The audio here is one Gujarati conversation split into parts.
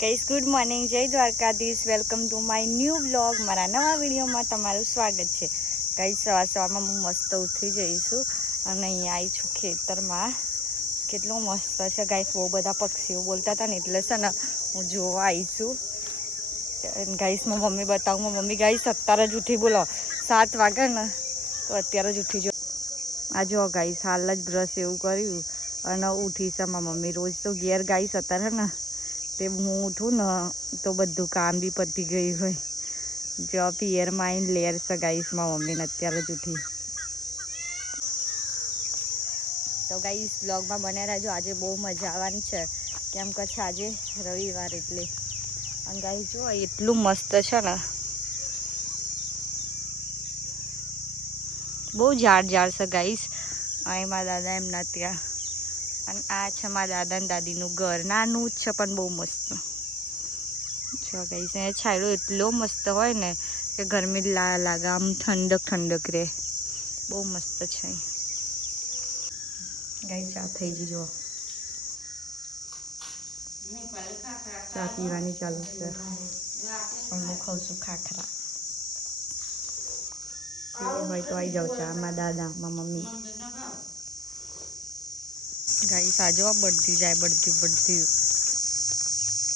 ગાઈસ ગુડ મોર્નિંગ, જય Dwarkadhish. Welcome to my new blog. મારા નવા વિડીયોમાં તમારું સ્વાગત છે. ગાઈસ સવારમાં હું મસ્ત ઉઠી જઈશું અને અહીંયા આવી છું ખેતરમાં. કેટલું મસ્ત છે ગાઈસ, બહુ બધા પક્ષીઓ બોલતા હતા ને એટલે છે ને હું જોવા આવીશું. ગાઈસમાં મમ્મી બતાવું, મમ્મી ગાઈસ અત્યારે જ ઉઠી, બોલો 7 વાગે ને તો અત્યારે જ ઉઠી જો. આ જો ગાઈસ હાલ જ બ્રશ એવું કર્યું અને ઉઠી છે મારી મમ્મી. રોજ તો ઘેર ગાઈસ અત્યારે ને તે હું ઉઠું ને તો બધું કામ બી પતી ગયું હોય. જો પિયરમાં આવીને લેર છે ગાઈસમાં મમ્મીને અત્યારે જ ઉઠી. તો ગાઈસ બ્લોગમાં બન્યા રહેજો, આજે બહુ મજા આવવાની છે કેમ કે છે આજે રવિવાર એટલે. અને ગાઈસ જો એટલું મસ્ત છે ને, બહુ ઝાડ છે ગાઈસ. અહીં મારા દાદા એમના ત્યાં, અને આ છે મારા દાદા ને દાદીનું ઘર. નાનું જ છે પણ બહુ મસ્ત જો ગાઈસ. અહીંયા છાંયડો એટલો મસ્ત હોય ને કે ગરમી લાગે, આમ ઠંડક ઠંડક રહે. બહુ મસ્ત છે ગાઈસ. ચા થઈ ગઈ, જો ચા પીવાની ચાલુ છે. હું ખાઉં છું ખાખરા. હોય તો આવી જાવ ચા. મારા દાદા, મારા મમ્મી. ગાઈસ આ જો બળતી જાય, બળતી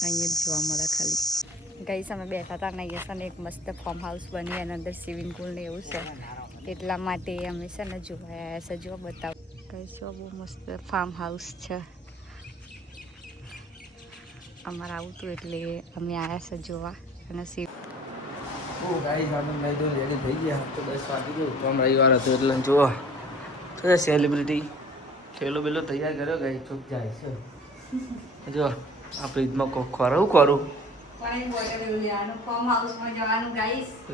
અહીંયા જ જોવા મળે ખાલી. ગાઈસ અમે બેઠા હતા ને અહીંયા છે ને એક મસ્ત ફાર્મ હાઉસ બની અને અંદર સ્વિમિંગ પુલ ને એવું છે, એટલા માટે અમે છે ને જોવા આવ્યા છે. જો બતાવો ગાઈસ, બહુ મસ્ત ફાર્મ હાઉસ છે. અમારે આવું હતું એટલે અમે આવ્યા છે જોવા. અને ગાઈસ અમે મેં તો રેડી થઈ ગયા. તો 10 વાગી ગયું તો રવિવાર હતો એટલે જુઓ તો સેલિબ્રિટી થેલો બેલો તૈયાર કર્યો. ગાઈસ ચોક જાય છે. જો આ ફ્રીજમાં ખોરું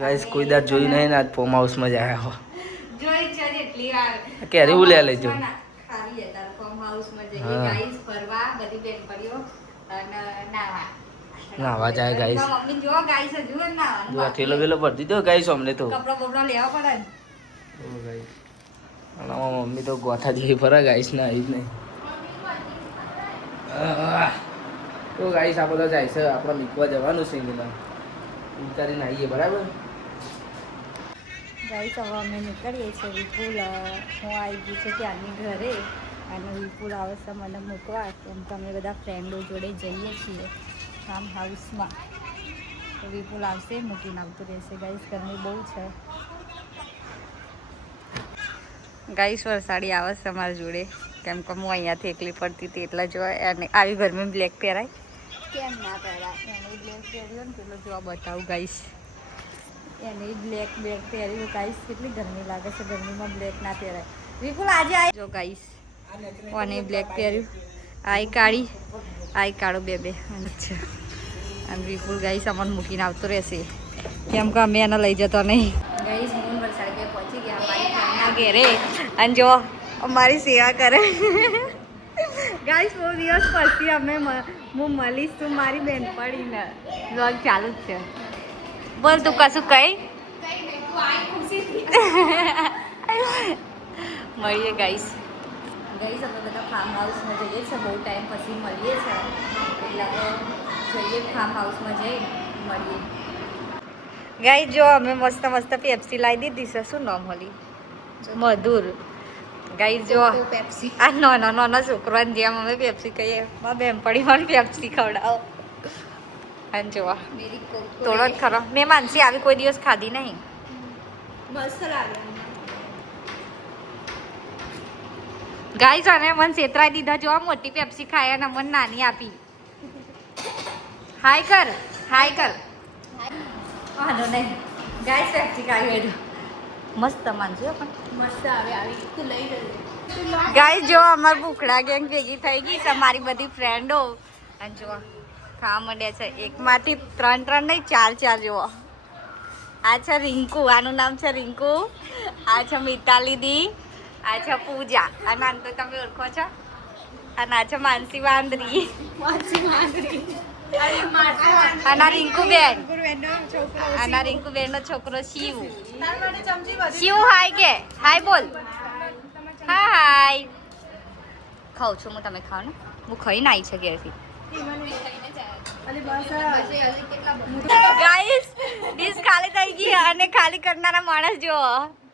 ગાઈસ કોઈ દાર જોયું નહીં ને આજ ફોર્મ હાઉસમાં જ આવ્યા હો. જોઈ છે એટલી વાર કેરી ઉલ્યા લેજો. ખાલી હતા ફાર્મ હાઉસમાં જઈએ ગાઈસ ફરવા, બધી બેનપણીઓ અને નાવા જાય ગાઈસ. મમ્મી જો ગાઈસ હજુ નાવાનું જો થેલો બેલો ભરી દીધો ગાઈસ. અમને તો કપડા બપડા લેવા પડે ને. ઓ ગાઈસ અને મમ્મી તો ગોથા જેવી ફરા ગાઈસ ના આવી જ નહીં. તો ગાઈસ આ બધા જાય છે, આપણે મીકવા જવાનું છે. એના ઉતારીને આવીએ બરાબર. ગાઈસ હવે અમે નીકળીએ છીએ વિપુલ. હું આવી ગઈ છું ત્યાંની ઘરે અને વિપુલ આવે છે મને મૂકવા, કેમ કે અમે બધા ફ્રેન્ડો જોડે જઈએ છીએ ફાર્મ હાઉસમાં. તો વિપુલ આવશે, મૂકીને આવતું રહેશે. ગાઈસ ગરમી બહુ છે ગાઈસ. વરસાદી આવે છે અમારી જોડે કેમ કે હું અહીંયાથી એકલી પડતી હતી એટલે જો આવી ગરમી બ્લેક પહેરાય કેમ ના પહેરાય. એને બ્લેક પહેર્યો ને પેલો જોવા બતાવું ગાઈસ. એને બ્લેક પહેર્યું ગાઈસ. કેટલી ગરમી લાગે છે, ગરમીમાં બ્લેક ના પહેરાય. વિપુલ આજે આવી જો ગાઈસ. અને બ્લેક પહેર્યું, આઈ કાળી, આઈ કાળો બે અચ્છા. અને વિપુલ ગાઈસ અમને મૂકીને આવતો રહેશે કેમ કે અમે એને લઈ જતો નહીં. ગાઈસ હું વરસાદ પહોંચી ગયા અમારી ફ્રેન્ડના ઘેરે અને જો અમારી સેવા કરે. ગાઈસ બહુ દિવસ પછી હું મળીશ તું મારી બેનપણીને. વ્લોગ ચાલુ જ છે. બોલ તું કશું કઈ મળીએ ગાઈસ. ગાઈસ અમે બધા ફાર્મ હાઉસમાં જઈએ છીએ, બહુ ટાઈમ પછી મળીએ છીએ એટલે જઈએ ફાર્મ હાઉસમાં જઈ મળીએ. ગાઈસ જો અમે મસ્ત પેપ્સી લાવી દીધી છે. શું નામ હોલી? મધુર. ગાઈસ જો આ નાનો છોકરાને જેમ અમે પેપ્સી કહીએ, મારા બેનપણી મને પેપ્સી ખવડાવો. અને જોવા થોડો જ ખરો. મેં માનસી આવી કોઈ દિવસ ખાધી નહીં. મસ્ત લાગે ગાઈસ. અને મને છેતરાઈ દીધા. જો મોટી પેપ્સી ખાય અને મને નાની આપી. હાય કર, હાય કર. વાંધો નહીં ગાઈસ, પેપ્સી ખાવી હોય મસ્ત માનજો પણ મસ્ત આવી તું લઈ જજો. ગાઈસ જો અમાર ભૂખડા ગેંગ ભેગી થઈ ગઈ છે, મારી બધી ફ્રેન્ડો. અને જો ખાવા માંડ્યા છે. એકમાંથી 3 નહીં 4 જુઓ. આ છે રિંકુ, આનું નામ છે રિંકુ. આ છે મિતાલી દી, આ છે પૂજા, અને આને તો તમે ઓળખો છો. અને આ છે માનસી વાંદરી. આના રિંકુ બેન, આના રિંકુ બેન નો છોકરો શિવ. શિવ હાય કે હાય બોલ. હાય ખાઉં છું હું, તમે ખાઓ ને. હું ખાઈને આવી છે ઘેરથી. ગાઈસ ડીશ ખાલી થઈ ગઈ અને ખાલી કરનારા માણસ જો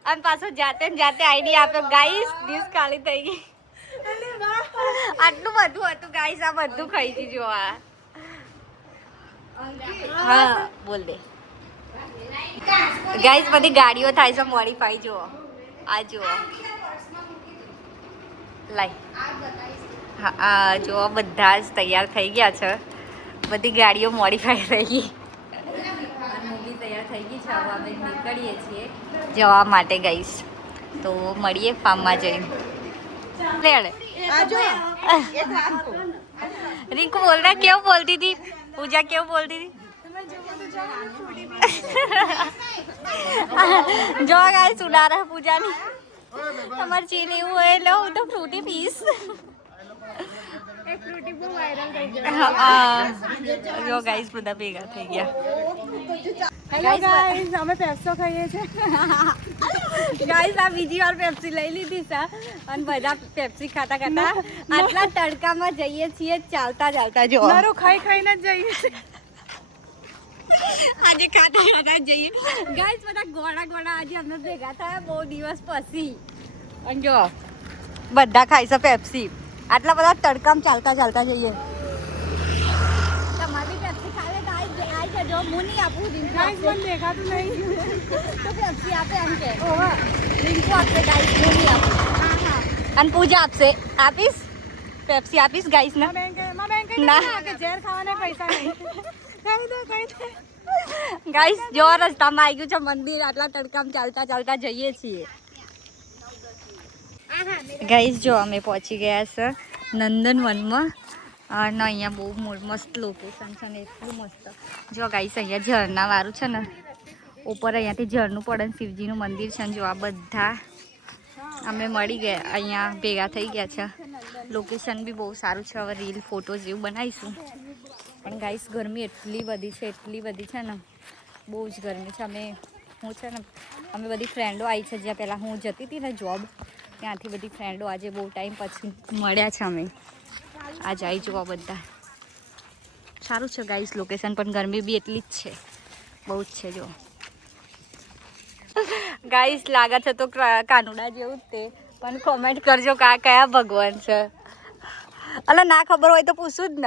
અને પાછો જાતે ને જાતે આઈડી આપ્યો ગાઈસ ડીશ ખાલી થઈ ગઈ આટલું બધું હતું ગાઈસ આ બધું ખાઈ હતી જો આ હા બોલ દે ગાઈસ બધી ગાડીઓ થાય છે મોડિફાઈ જો આ જો લાઈ હા આ જો બધા જ તૈયાર થઈ ગયા છે બધી ગાડીઓ મોડિફાઈ થઈ ગઈ મૂવી તૈયાર થઈ ગઈ છે હવે અમે નીકળીએ છીએ જવા માટે ગાઈસ તો મળીએ ફાર્મમાં જઈને લેડ रिंकू बोल रहा क्यों बोलती थी पूजा क्यों बोलती थी जो गाइस सुना रहा पूजा ने हमारे चीले हुए लो तो फ्रूटी पीस एक फ्रूटी वो वायरल થઈ ગયો જો ગાइस બધા ભેગા થઈ ગયા હેલો ગાइस અમે પેપ્સો ખાઈએ છે ગાइस આ બીજી વાર પેપ્સી લઈ લીધી છે અને બધા પેપ્સી ખાતા ખાતા આટલા તડકામાં જઈએ છીએ ચાલતા ચાલતા જો મારું ખાઈને જ જઈએ આજે ખાતા ખાતા જઈએ ગાइस બધા ગોળા આજે અમને ભેગા થયા બહુ દિવસ પછી અને જો બધા ખાઈ છે પેપ્સી આટલા બધા તડકામાં ચાલતા ચાલતા જઈએ તમારી પેપ્સી ખાવે તો આઈ જજો હું નહીં આપું ગાइस મને દેખાતું નહીં તો પેપ્સી આપે એમ કે ઓહો રિંકુ આપશે ગાइस હું નહીં આપું હા અને પૂજા આપશે આપીશ પેપ્સી આપીશ ગાइस ના ના કે ઝેર ખાવાના પૈસા નહીં કહી દે ગાइस જો રસ્તામાં આવી ગયું છે મંદિર આટલા તડકામાં ચાલતા ચાલતા જઈએ છીએ ગાइस જો અમે પહોંચી ગયા છે નંદનવનમાં અને અહીંયા બહુ મસ્ત લોકેશન છે ને એટલું મસ્ત જો ગાइस અહીંયા ઝરણા વાળું છે ને ઉપર અહીંયાથી ઝરણું પડે ને શિવજીનું મંદિર છે ને જો આ બધા અમે મળી ગયા અહીંયા ભેગા થઈ ગયા છે લોકેશન બી બહુ સારું છે હવે રીલ ફોટોઝ જેવું બનાવીશું પણ ગાइस ગરમી એટલી બધી છે ને બહુ જ ગરમી છે હું છે ને અમે બધી ફ્રેન્ડો આવી છે જ્યાં પહેલાં હું જતી હતી ને જોબ ત્યાંથી બધી ફ્રેન્ડો આજે બહુ ટાઈમ પછી મળ્યા છે અમે આજે આવી જોવા બધા સારું છે ગાइस લોકેશન પણ ગરમી બી એટલી જ છે બહુ જ છે જો ગાइस લાગે છે તો કાનુડા જેવું જ તે પણ કોમેન્ટ કરજો કયા ભગવાન છે અલા ના ખબર હોય તો પૂછું જ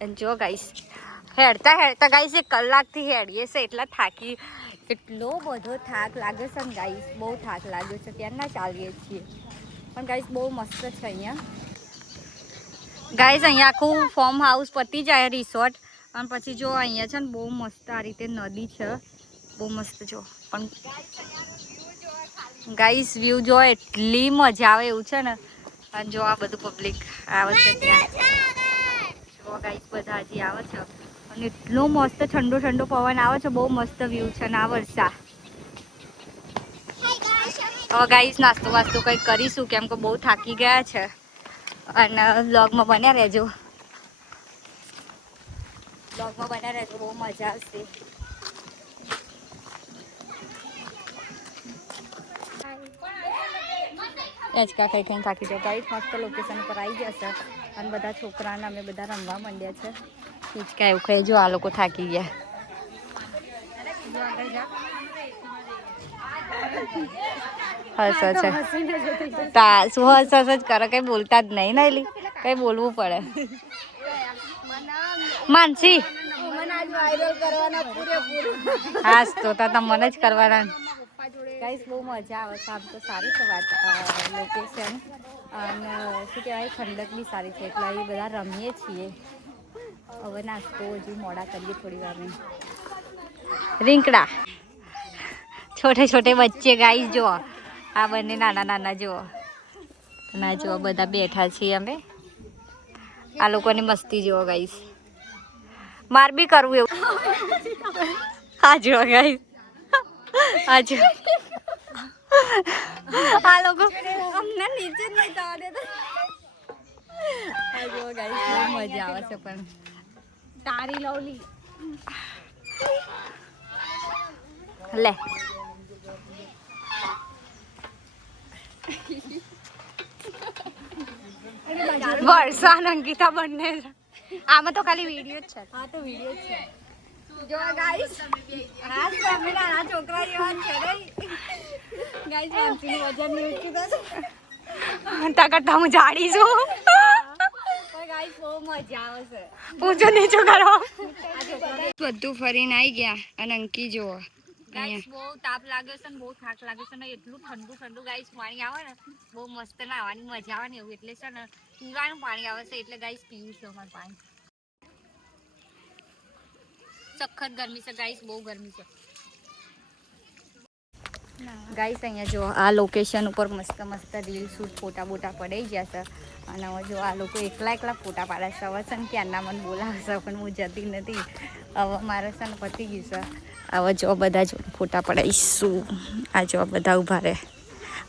ને જો ગાइस હેડતા ગાइस 1 કલાકથી હેડીએ છે એટલા થાકી એટલો બધો થાક લાગે છે ને ગાइस બહુ થાક લાગ્યો છે ત્યાં ના ચાલીએ છીએ પણ ગાइस બહુ મસ્ત છે અહીંયા ગાइस અહીંયા આખું ફોર્મ હાઉસ પતી જાય રિસોર્ટ અને પછી જો અહીંયા છે ને બહુ મસ્ત આ રીતે નદી છે બહુ મસ્ત જો પણ ગાइस વ્યૂ જો એટલી મજા આવે એવું છે ને અને જો આ બધું પબ્લિક આવે છે ત્યાં જો ગાइस બધા હજી આવે છે અને એટલો મસ્ત ઠંડો પવન આવે છે બહુ મસ્ત વ્યૂ છે ને આ વર્ષા હવે ગાइस નાસ્તો વાસ્તો કંઈક કરીશું કેમ કે બહુ થાકી ગયા છે અને વ્લોગમાં બન્યા રહેજો બહુ મજા આવશે એચકા ખાઈ થાકી જાય ગાइस મસ્ત લોકેશન પર આવી જશે અને બધા છોકરાને અમે બધા રમવા માંડ્યા છે હિચકા એવું ખાઈ જો આ લોકો થાકી ગયા હસ છે તા શું હસ જ કરે કઈ બોલતા જ નહીં ને એલી કઈ બોલવું પડે માનસી હાસ તો તમને જ કરવાના ગાइस બહુ મજા આવે છે આમ તો સારું છે વાત લોકેશન અને શું કહેવાય ઠંડક બી સારી છે એટલે એ બધા રમીએ છીએ હવે નાસ્તો હજુ મોડા કરીએ થોડી વાર રીંકડા છોટે બચ્ચે ગાइस જો આ બંને નાના જુઓ ના જુઓ બધા બેઠા છીએ અમે આ લોકોની મસ્તી જુઓ ગાइस માર બી કરવું એવું હા જુઓ ગાइस આ જો આ લોકો અમને નીચે જ નહીં જવા દેતા આ જુઓ ગાइस બહુ મજા આવે છે પણ તારી લવલી લે વર્ષા અંકિતા બંને આમાં તો ખાલી વિડીયો જ છે. હા તો વિડીયો જ છે. જો ગાઈસ આ તો અમે નાના છોકરા જેવા જ છે રે ગાઈસ. વાંચીનું વજન નહીં કીધું તા કરતા હું જાડી છું. ગાઈસ બહુ મજા આવે છે. પૂછો નીચો કરો. બધું ફરીને આવી ગયા અને અંકી જુઓ ગાઈસ બહુ તાપ લાગ્યો છે ને બહુ થાક લાગ્યો છે ને એટલું ઠંડુ ઠંડુ ગાઈસ પાણી આવે ને બહુ મસ્ત નાહવાની મજા આવે ને એવું એટલે છે ને પીવાનું પાણી આવે છે એટલે ગાઈસ પીવું છે અમારે પાણી. સખત ગરમી છે ગાઈસ બહુ ગરમી છે ગાઈસ. અહીંયા જો આ લોકેશન ઉપર મસ્ત મસ્ત રીલ શૂટ ફોટા બોટા પડાઈ ગયા છે અને હવે જો આ લોકો એકલા ફોટા પાડે છે. હવે છે ને ક્યારના મને બોલાવશે પણ હું જતી નથી. હવે મારે છે ને પતી ગયું છે. હવે જો બધા જો ફોટા પડાવીશું. આ જો બધા ઊભા રહે.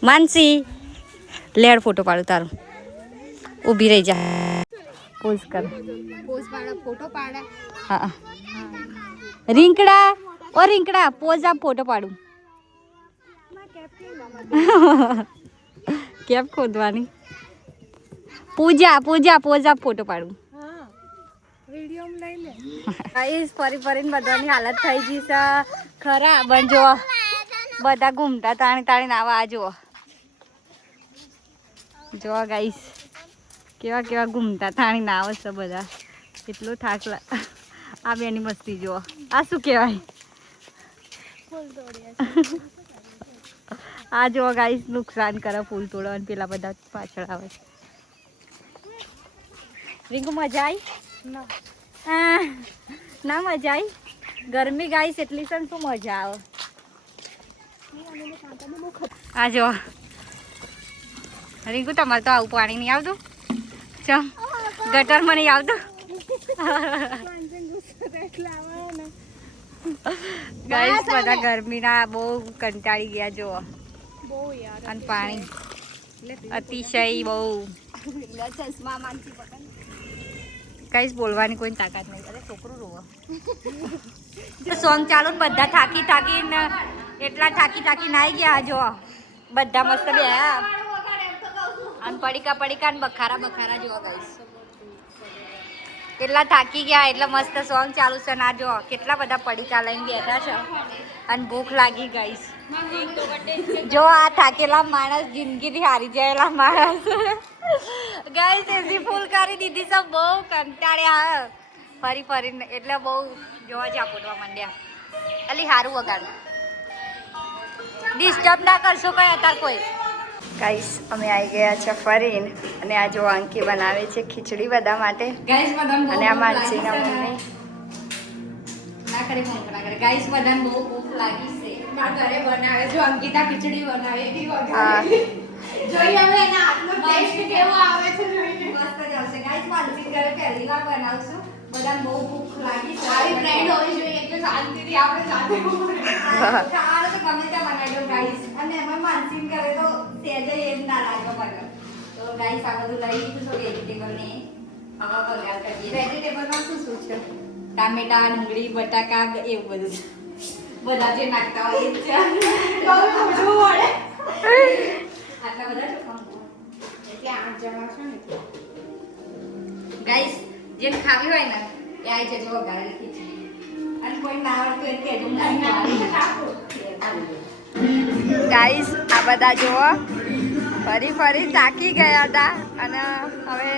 માનસી લેડ ફોટો પાડું તારું. ઊભી રહી જા. પોઝ કર. પોઝ પાડે ફોટો પાડે. હા રીંકડા ઓ રીંકડા પોઝ આપ ફોટો પાડું. કેપ ખોદવાની. પૂજા પોઝ આપ ફોટો પાડું. ફરી ફરીને બધાની હાલત થઈ ગઈ છે ખરા. બન જો બધા ઘૂમતા તાણી આવા આ જુઓ ગાઈસ કેવા ઘૂમતા તાણી ના આવે છે બધા. એટલો થાક આ બેની મસ્તી જુઓ. આ શું કહેવાય આ જુઓ ગાઈસ નુકસાન કરે ફૂલ તોડવા પેલા બધા પાછળ આવે. રીંકુ મજા આવી ના મજા આવી. ગરમી ગાઈસ એટલી છે ને શું મજા આવે. આ જો રીંકુ તમારે તો આવું પાણી નહીં આવતું. ચમ ગટરમાં નહીં આવતું. ગાઈસ બધા ગરમીના બહુ કંટાળી ગયા જો. અને પાણી અતિશય બહુ. કઈ બોલવાની કોઈ તાકાત નહીં. અરે છોકરું રોવો. સોંગ ચાલુ ને બધા થાકીને એટલા થાકી નાઈ ગયા જો બધા મસ્ત બેહ્યા અને પડીકા ને બખારા જોવા ગાઈસ. એટલા થાકી ગયા એટલે મસ્ત સોંગ ચાલુ છે. ના જો કેટલા બધા પડીકા લઈને બેઠા છે અને ભૂખ લાગી ગાઈસ. જો આ થાકેલા માણસ જિંદગીથી હારી જાયેલા માણસ ગાઈસ એસી ફૂલ કરી દીધી છે. બહુ કંટાળ્યા ફરીને એટલે બહુ જોવા જા પોટવા માંડ્યા. અલી હારું વગાડું. ડિસ્ટર્બ ના કરશો કઈ અત્યારે કોઈ. ગાઈસ અમે આવી ગયા છે ફરીને અને આ જો અંકી બનાવે છે ખીચડી બધા માટે. અને આ માનસીના મમ્મી ના કરે ગાઈસ બધાને બહુ ભૂખ લાગી છે. ઘરે બનાવે જો અંકિતા ખીચડી બનાવે એવી વગાડે. જોઈએ હવે એના હાથનો ટેસ્ટ કેવો આવે છે જોઈએ. મસ્ત જ આવશે ગાઈસ. માનસી ઘરે પહેલી વાર બનાવશું. બધાને બહુ ભૂખ લાગી છે. સારી ફ્રેન્ડ હોવી જોઈએ એટલે શાંતિથી આપણે સાથે ખાવાનું તો ગમે ત્યાં બનાવજો ગાઈસ. અને એમાં માનસી કરે તો સહેજ એમ ના લાગે મને. તો ગાઈસ આ બધું લઈ લીધું છે વેજીટેબલ ને હવે વઘાર કરીએ. વેજીટેબલમાં શું છે? ટામેટા, ડુંગળી, બટાકા એવું બધું છે. બધા જે નાખતા હોય એ જ છે. આટલા બધા એટલે 8 જણા છે ને ગાઈસ. જેને ખાવી હોય ને એ આવી જજો વઘારેલી ખીચડી. અને કોઈ ના આવડતું એ કહેજો ગાઈસ. આ બધા જુઓ ફરી થાકી ગયા હતા અને હવે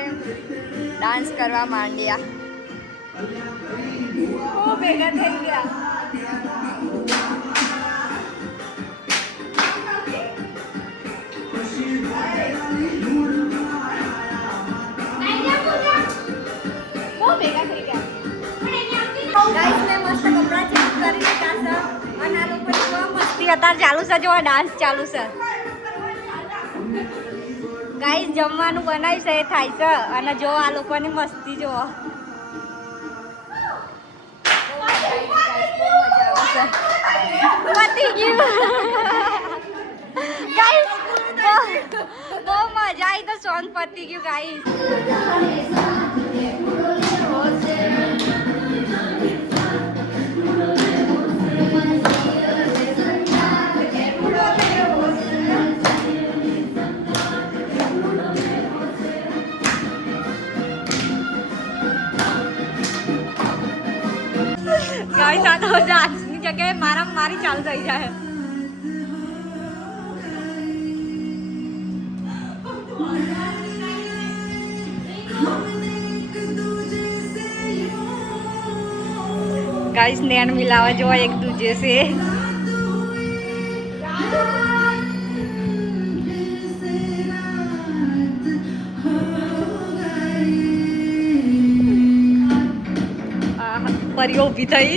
ડાન્સ કરવા માંડ્યા. ભેગા થઈ ગયા. ચાલુ છે જો ડાન્સ ચાલુ છે ગાઈસ. જમવાનું બનાવી છે એ થાય છે અને જો આ લોકોની મસ્તી જો પતી ગયું ગાઈસ. બહુ મજા આવી તો સોંગ પતી ગયું ગાઈસ. ડાન્સની જગ્યાએ મારી ચાલુ થઈ જાય. गाइस नैन मिलावा जो एक दूजे से. परियो ઊભી થઈ.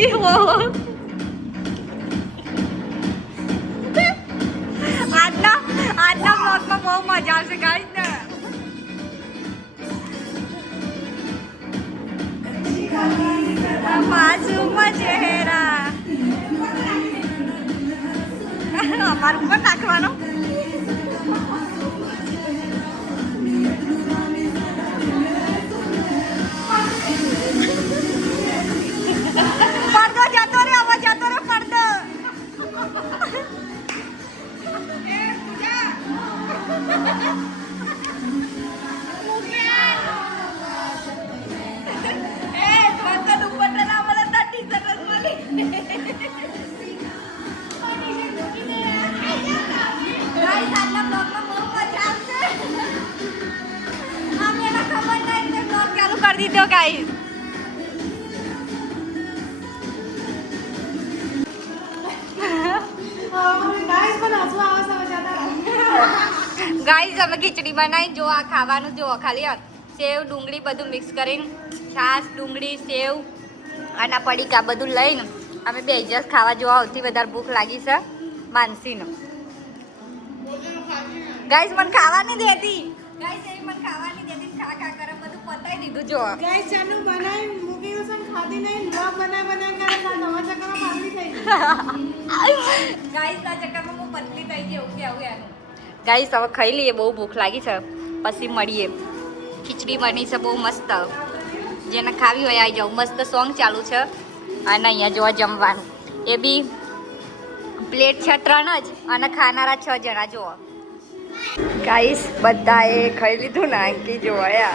આજના બ્લોગમાં બહુ મજા આવશે ગાઈસ ને. માસૂમ ચહેરા અમારું પણ નાખવાનો. પડદો જતો રે, હવે જતો રે પડદો. कर दीजिए गाइस. ગાઈસ અમે ખીચડી બનાવી. જો આ ખાવાનું જો ખાલી સેવ ડુંગળી બધું મિક્સ કરીને છાશ ડુંગળી સેવ અને પડીકા બધું લઈને અમે બે જ ખાવા જોવા. સૌથી વધારે ભૂખ લાગી છે માનસીનો. ગાઈસ મને ખાવા નહીં દેતી. ગાઈસ એ મને ખાવા નહીં દેતી. ખા ખા કરે બધું પતાઈ દીધું. જો ગાઈસ ચાનું બનાવી મૂકી છે ખાધી નહીં. લોક બનાય કરે નવા ચક્કરમાં પાતળી થઈ ગઈ. ગાઈસ આ ચક્કરમાં હું પતલી થઈ ગઈ. એવું કેવું એનું. ગાઈસ હવે ખાઈ લઈએ. બહુ ભૂખ લાગી છે. પછી મળીએ. ખીચડી બની છે બહુ મસ્ત. જેને ખાવી હોય આવી જાવ. મસ્ત સોંગ ચાલુ છે અને અહીંયા જોવા જમવાનું. એ બી પ્લેટ છે 3 જ અને ખાનારા 6 જણા. જોવા ગાઈસ બધાએ ખાઈ લીધું ને. અંકી જોવા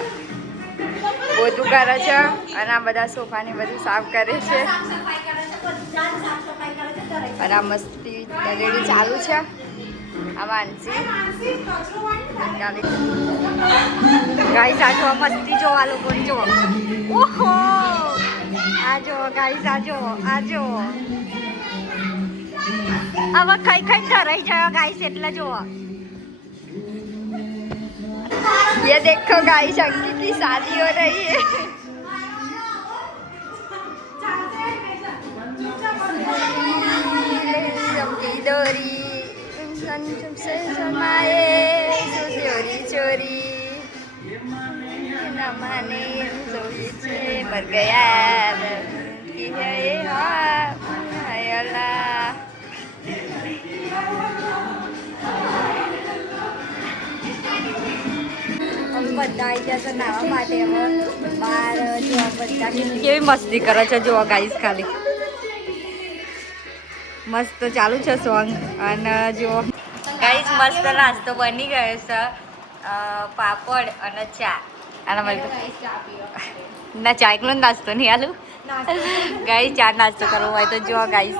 બધું કરે છે અને આ બધા સોફાને બધું સાફ કરે છે અને આ મસ્તી રેડી ચાલુ છે. આ માનસી ગાઈસ આ જો મસ્તી જોવા લોકો જો. ઓહો આ જો ગાઈસ આ જો હવે ખાઈ ધરાઈ જાય ગાઈસ. એટલે જો ये देखो गाइस अंकी की शादी हो रही है. की डोरी से समाए चोरी चोरी न माने चोरी से मर गया की है अल्लाह. બધા આવી જશે નાવા માટે. હવે બહાર જો બધા કેવી મસ્તી કરે છે. જો ગાઈસ ખાલી મસ્ત ચાલુ છે સોંગ. અને જો ગાઈસ મસ્ત નાસ્તો બની ગયો છે. પાપડ અને ચા. અને ના ચા એકલો નાસ્તો નહીં આલું. ગાઈસ ચા નાસ્તો કરવો હોય તો જો ગાઈસ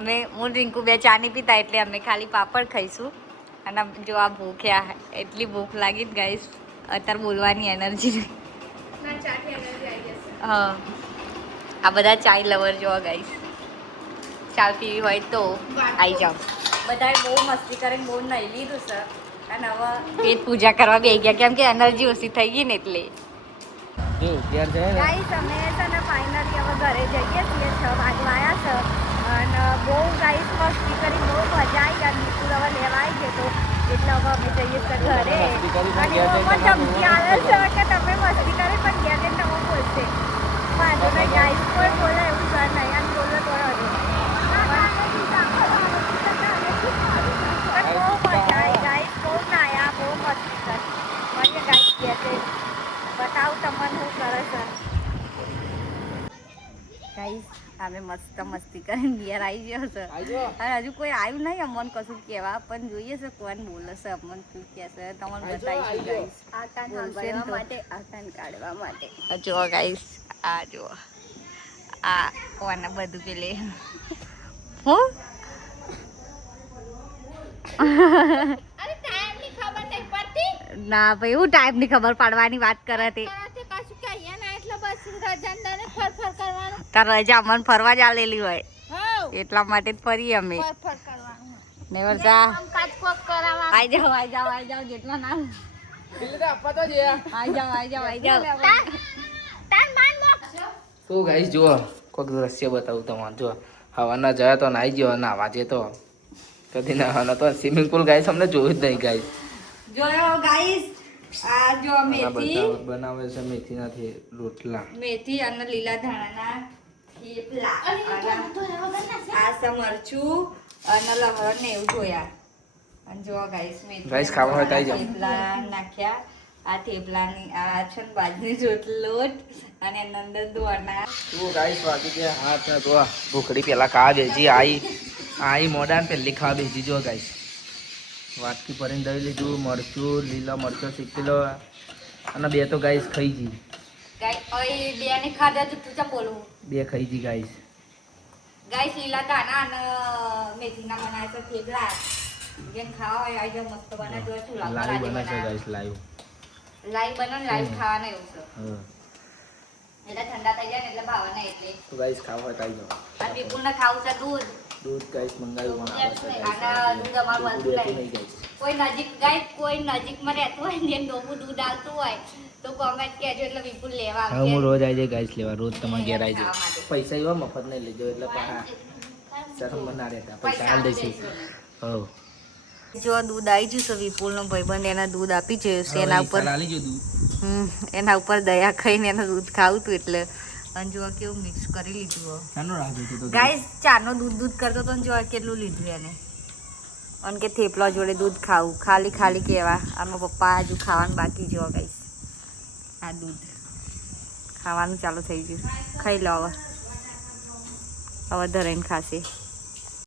અમે હું રિંકુ બે ચા નહીં પીતા એટલે અમે ખાલી પાપડ ખાઈશું. અને જો આ ભૂખ્યા એટલી ભૂખ લાગી ગાઈસ. અત્યારે બોલવાની એનર્જી. હા આ બધા ચાય લવર જોવા ગાઈસ. ચા પીવી હોય તો આવી જાઓ. બધાએ બહુ મસ્તી કરીને બહુ નહીં લીધું છે અને હવે પેટ પૂજા કરવા બેસી ગયા કેમ કે એનર્જી ઓછી થઈ ગઈ ને એટલે. ગાઈસ અમે છે ને ફાઇનલી હવે ઘરે જઈએ છીએ. 6 વાગવા આવ્યા છે અને બહુ ગાઈસ મસ્તી કરી બહુ મજા આવી. અને નિકુલ હવે લેવા આવી ગયો એટલે હવે અમે જઈએ છીએ ઘરે. અને એમાં ધમકી આવે છે કે તમે મસ્તી કરી પણ ગયા કે તમે બોલશે. વાંધો નહીં ગાઈસ કોઈ બોલે એવું સર નહીં. અને બોલો તો બહુ મજા આવી ગાઈસ. બહુ નાયા બહુ મસ્તી કરી. મને ગાઈસ કહે છે બતાવું તમને શું કરે છે. ગાઈસ અમે મસ્ત મસ્તી કરીને ઘેર આવી ગયો છે અને હજુ કોઈ આવ્યું નહીં અમને કશું કહેવા. પણ જોઈએ છે કોણ બોલે છે અમને શું કહે છે તમને બતાવીશું ગાઈસ. આકાન કાઢવા માટે. જો ગાઈસ આ જો આ કોને બધું પેલે હું અરે ટાઈમ ની ખબર નહીં પડતી ના ભાઈ હું ટાઈમ ની ખબર પાડવાની વાત કરે તે કશું કે અહીંયા ના એટલે બસ રજાને ફરફર કરવાનું તાર રજા અમને ફરવા જ આલેલી હોય હો એટલા માટે જ ફરીએ અમે ફરફર કરવાનું ને વર્ષા આમ કાચકોક કરાવવાનું આઈ જાઓ જેટલા ના આઈ જાઓ તાર માન મોક તો ગાઈસ જુઓ કોઈક દ્રશ્ય બતાવું તમારે જો હવાના જયા તો નાઈ ગયો નાવા જે તો કદી નાવાના તો સ્વિમિંગ પુલ ગાઈસ અમને જોયું જ નહીં ગાઈસ જોયો ગાઈસ આ જો મેથી બનાવે છે મેથીના રોટલા મેથી અને લીલા ધાણાના થેપલા આ સમરચું અને લહણ ને એવું જોયા અને જો ગાઈસ મેથી ગાઈસ ખાવા હોય તો આઈ જાઓ. થેપલા નાખ્યા આ થેપલાની આ છે ને બાજરી લોટ અને એની અંદર દોરના તું ગાઈસ વાગી ગયા હાથ ને તો ભૂખડી પેલા ખાવા બેજી આઈ મોડાન પેલી ખાવા બેજી જો ગાઈસ વાટકી ભરીને દઈ લીધું મરચું લીલા મરચું શીખેલો અને બે તો ગાઈસ ખાઈ જી ગાઈસ ઓય બે ને ખાધા તો તું ચા બોલું બે ખાઈ જી ગાઈસ ગાઈસ લીલા ધાણા અને મેથીના બનાવે છે થેપલા જેમ ખાવા હોય આ જો મસ્ત બનાવજો ચૂલા પર લાઈવ આજે બને છે બનાવે ગાઈસ લાઈવ લાઈવ બનો લાઈવ ખાવાના એવું છે હા એટલે ઠંડા થઈ જાય ને એટલે ભાવના એટલે તો ગાઈસ ખાવા હોય તો આવી જાઓ આ વિપુલને ખાવું છે દૂધ દૂધ ગાઈસ મંગાવ્યું પણ આવે છે આના દૂધ અમારું દૂધ વાળું હતું લઈ નહીં ગાઈસ કોઈ નજીક ગાય કોઈ નજીકમાં રહેતું હોય ને જેને ડોબું દૂધ આવતું હોય તો કોમેન્ટ કહેજો એટલે વિપુલ લેવા હવે હું રોજ આવી જાય ગાઈસ લેવા રોજ તમારે ઘેર આવી ખાવા જાય માટે. પૈસા એવા મફત નહીં લેજો એટલે પાછા શરમ ના રહેતા પૈસા હાલ દઈશું હો જો દૂધ આવી ગયું છે વિપુલનો ભાઈબંધ એના દૂધ આપી છે એના ઉપર હાલી જો દૂધ એના ઉપર દયા ખાઈને એનું દૂધ ખાવું હતું એટલે અને જો કેવું મિક્સ કરી લીધું હવે નાનો રાહ જોતો તો ગાઈસ ચાનો દૂધ કરતો તો ને જો કેટલું લીધું એને અને કે થેપલા જોડે દૂધ ખાવું ખાલી કહેવા આમાં પપ્પા હજુ ખાવાનું બાકી જો ગાઈસ આ દૂધ ખાવાનું ચાલુ થઈ ગયું ખાઈ લો હવે ધરાઈને ખાશે